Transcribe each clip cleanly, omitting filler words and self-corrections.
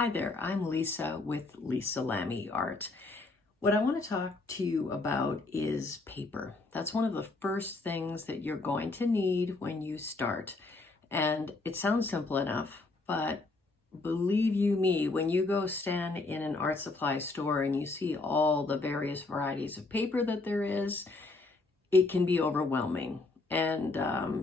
Hi there, I'm Lisa with Lisa Lammi Art. What I want to talk to you about is paper. That's one of the first things that you're going to need when you start. And it sounds simple enough, but believe you me, when you go stand in an art supply store and you see all the various varieties of paper that there is, it can be overwhelming. And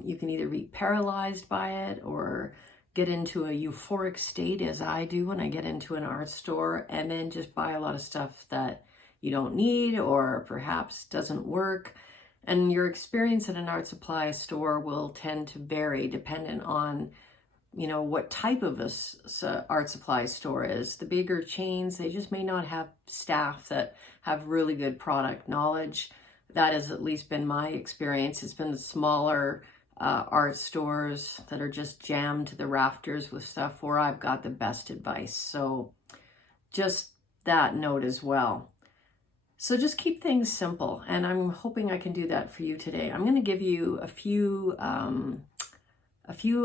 you can either be paralyzed by it or get into a euphoric state, as I do when I get into an art store, and then just buy a lot of stuff that you don't need or perhaps doesn't work. And your experience at an art supply store will tend to vary dependent on what type of art supply store is. The bigger chains, they just may not have staff that have really good product knowledge. That has at least been my experience. It's been the smaller art stores that are just jammed to the rafters with stuff where I've got the best advice. So just that note as well. So just keep things simple, and I'm hoping I can do that for you today. I'm going to give you a few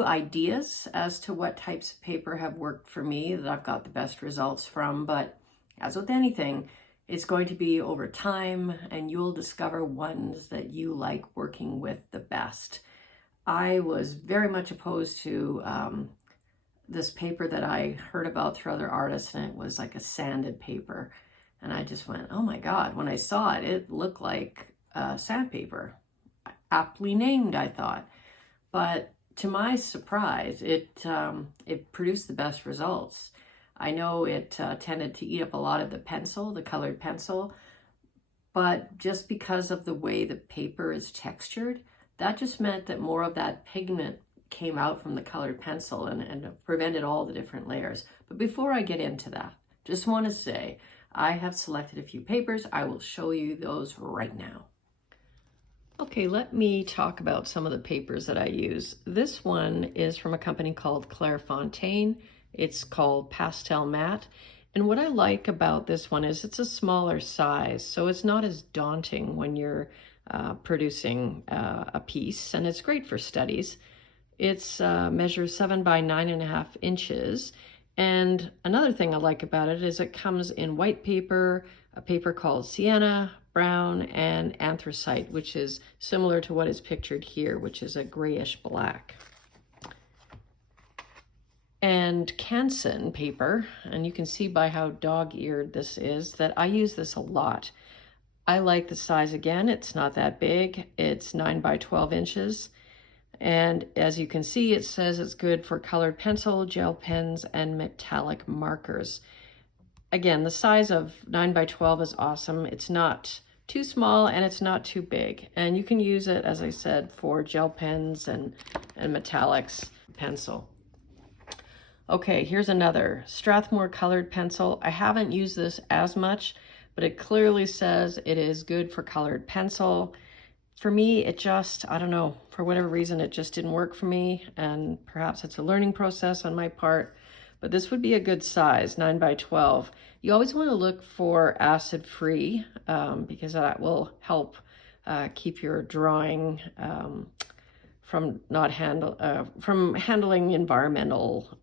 ideas as to what types of paper have worked for me that I've got the best results from, but as with anything, it's going to be over time, and you'll discover ones that you like working with the best. I was very much opposed to this paper that I heard about through other artists, and it was like a sanded paper. And I just went, oh my God, when I saw it, it looked like sandpaper. Aptly named, I thought. But to my surprise, it produced the best results. I know it tended to eat up a lot of the pencil, the colored pencil, but just because of the way the paper is textured, that just meant that more of that pigment came out from the colored pencil and prevented all the different layers. But before I get into that, just want to say, I have selected a few papers. I will show you those right now. Okay, let me talk about some of the papers that I use. This one is from a company called Clairefontaine. It's called Pastelmat. And what I like about this one is it's a smaller size, so it's not as daunting when you're producing a piece, and it's great for studies. It's measures 7 by 9.5 inches. And another thing I like about it is it comes in white paper, a paper called sienna, brown, and anthracite, which is similar to what is pictured here, which is a grayish black. And Canson paper, and you can see by how dog-eared this is that I use this a lot. I like the size again, it's not that big, it's 9 by 12 inches. And as you can see, it says it's good for colored pencil, gel pens, and metallic markers. Again, the size of 9 by 12 is awesome. It's not too small and it's not too big. And you can use it, as I said, for gel pens and metallics pencil. Okay, here's another Strathmore colored pencil. I haven't used this as much, but it clearly says it is good for colored pencil. For me, it just, I don't know, for whatever reason, it just didn't work for me, and perhaps it's a learning process on my part, but this would be a good size, 9 by 12. You always want to look for acid-free because that will help keep your drawing from handling environmental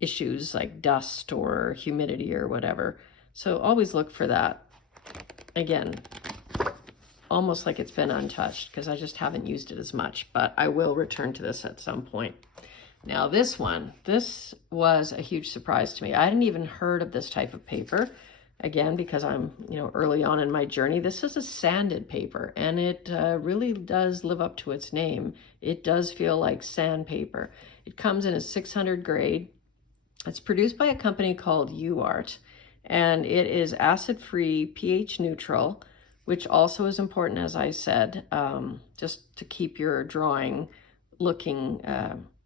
issues like dust or humidity or whatever. So always look for that. Again, almost like it's been untouched because I just haven't used it as much, but I will return to this at some point. Now this was a huge surprise to me. I hadn't even heard of this type of paper, again, because I'm, early on in my journey. This is a sanded paper, and it really does live up to its name. It does feel like sandpaper. It comes in a 600 grade. It's produced by a company called Uart, and it is acid-free, pH neutral, which also is important, as I said, just to keep your drawing looking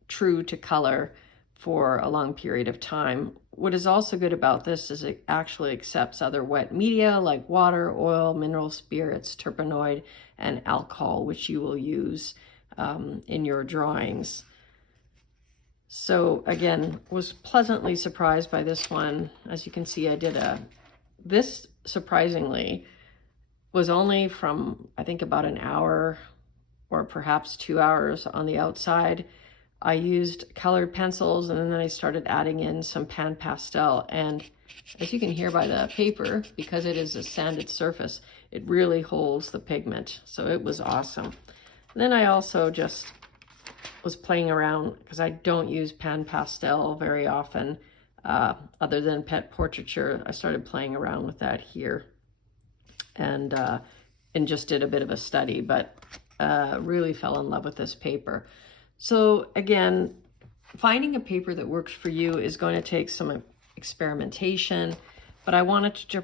true to color for a long period of time. What is also good about this is it actually accepts other wet media like water, oil, mineral spirits, terpenoid, and alcohol, which you will use in your drawings. So again, was pleasantly surprised by this one. As you can see, I did this surprisingly was only from, I think, about an hour or perhaps 2 hours on the outside. I used colored pencils, and then I started adding in some pan pastel. And as you can hear by the paper, because it is a sanded surface, it really holds the pigment. So it was awesome. And then I also just was playing around, because I don't use pan pastel very often, other than pet portraiture. I started playing around with that here, and just did a bit of a study, but really fell in love with this paper. So again, finding a paper that works for you is going to take some experimentation, but I wanted to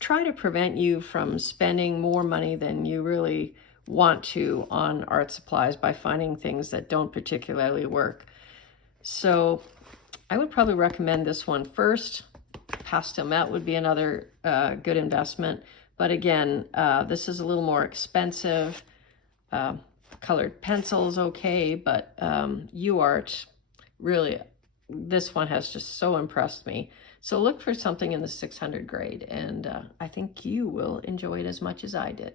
try to prevent you from spending more money than you really want to on art supplies by finding things that don't particularly work. So I would probably recommend this one first. Pastelmat would be another good investment, but again, this is a little more expensive. Colored pencils, okay, but Uart, really, this one has just so impressed me. So look for something in the 600 grade, and I think you will enjoy it as much as I did.